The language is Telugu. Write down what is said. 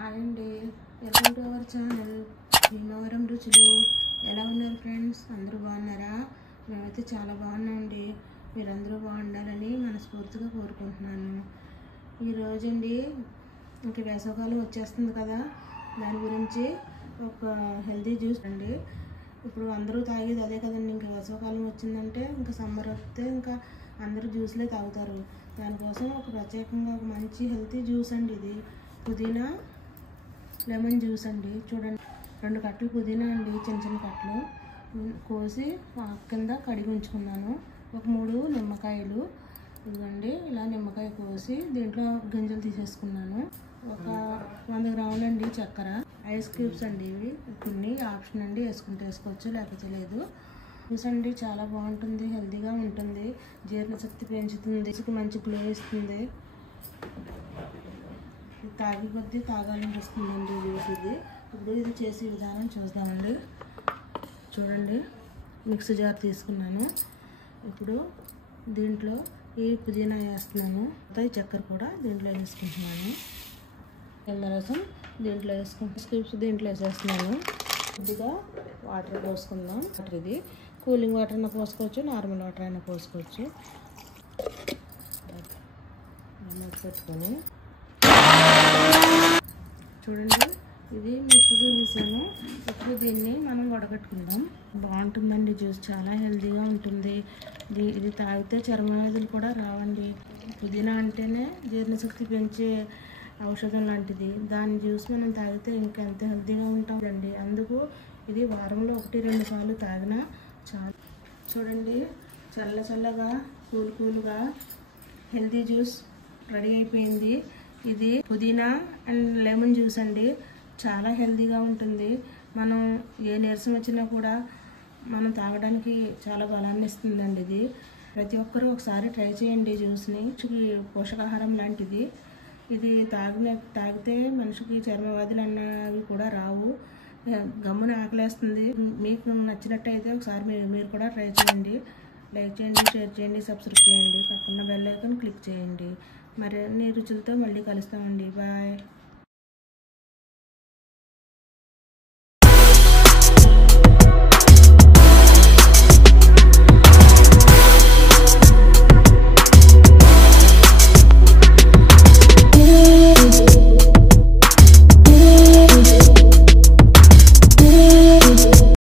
హాయ్ అండి, welcome to our channel Bhimavaram రుచులు. ఎలా ఉన్నారు ఫ్రెండ్స్? అందరూ బాగున్నారా? మేమైతే చాలా బాగున్నామండి. మీరందరూ బాగుండాలని మనస్ఫూర్తిగా కోరుకుంటున్నాను. ఈరోజు అండి, ఇంక వేసవకాలం వచ్చేస్తుంది కదా, దాని గురించి ఒక హెల్తీ జ్యూస్ అండి. ఇప్పుడు అందరూ తాగేది అదే కదండి. ఇంకా వేసవకాలం వచ్చిందంటే ఇంకా సమ్మర్ వస్తే ఇంకా అందరూ జ్యూస్లే తాగుతారు. దానికోసం ఒక ప్రత్యేకంగా ఒక మంచి హెల్తీ జ్యూస్ అండి ఇది. పుదీనా లెమన్ జ్యూస్ అండి. చూడండి, 2 కట్టలు పుదీనా అండి, చిన్న చిన్న కట్టలు కోసి కింద కడిగి ఉంచుకున్నాను. ఒక 3 నిమ్మకాయలు, ఇదిగోండి ఇలా నిమ్మకాయ కోసి దీంట్లో గింజలు తీసేసుకున్నాను. ఒక 100 గ్రాములు అండి చక్కెర, ఐస్ క్యూబ్స్ అండి. ఇవి కొన్ని ఆప్షన్ అండి, వేసుకుంటే వేసుకోవచ్చు, లేకపోతే లేదు. జ్యూస్ అండి చాలా బాగుంటుంది, హెల్తీగా ఉంటుంది, జీర్ణశక్తి పెంచుతుంది, మంచి గ్లో ఇస్తుంది. తాగి కొద్దీ తాగాలనిపిస్తుందండి జ్యూస్ ఇది. ఇప్పుడు ఇది చేసే విధానం చూద్దామండి. చూడండి, మిక్సీ జార్ తీసుకున్నాను. ఇప్పుడు దీంట్లో ఈ పుదీనా వేస్తున్నాను, ఈ చక్కెర కూడా దీంట్లో వేసుకుంటున్నాను. నిమ్మరసం దీంట్లో వేసుకుంటాను, స్కిప్స్ దీంట్లో వేసేస్తున్నాను. కొద్దిగా వాటర్ పోసుకుందాం. వాటర్ ఇది కూలింగ్ వాటర్ అయినా పోసుకోవచ్చు, నార్మల్ వాటర్ అయినా పోసుకోవచ్చు. పెట్టుకొని చూడండి, ఇది మిక్సీ వేసాను. ఇప్పుడు దీన్ని మనం వడగట్టుకుందాం. బాగుంటుందండి జ్యూస్, చాలా హెల్తీగా ఉంటుంది. ఇది తాగితే చర్మవ్యాధులు కూడా రావండి. పుదీనా అంటేనే జీర్ణశక్తి పెంచే ఔషధం లాంటిది. దాని జ్యూస్ మనం తాగితే ఇంకా ఎంత హెల్తీగా ఉంటామండి. అందుకు ఇది వారంలో 1-2 సార్లు తాగినా చాలు. చూడండి, చల్లగా కూల్గా హెల్తీ జ్యూస్ రెడీ అయిపోయింది. ఇది పుదీనా అండ్ లెమన్ జ్యూస్ అండి. చాలా హెల్తీగా ఉంటుంది. మనం ఏ నీరసం వచ్చినా కూడా మనం తాగడానికి చాలా బలాన్ని ఇస్తుందండి ఇది. ప్రతి ఒక్కరూ ఒకసారి ట్రై చేయండి జ్యూస్ని. పోషకాహారం లాంటిది ఇది. తాగితే మనిషికి చర్మవ్యాధులు అన్నవి కూడా రావు. గమ్మున ఆకలేస్తుంది. మీకు నచ్చినట్టయితే ఒకసారి మీరు కూడా ట్రై చేయండి. లైక్ చేయండి, షేర్ చేయండి, సబ్స్క్రైబ్ చేయండి, పక్కన బెల్ ఐకాన్ క్లిక్ చేయండి. మరిన్ని రుచులతో మళ్ళీ కలుస్తామండి. బాయ్.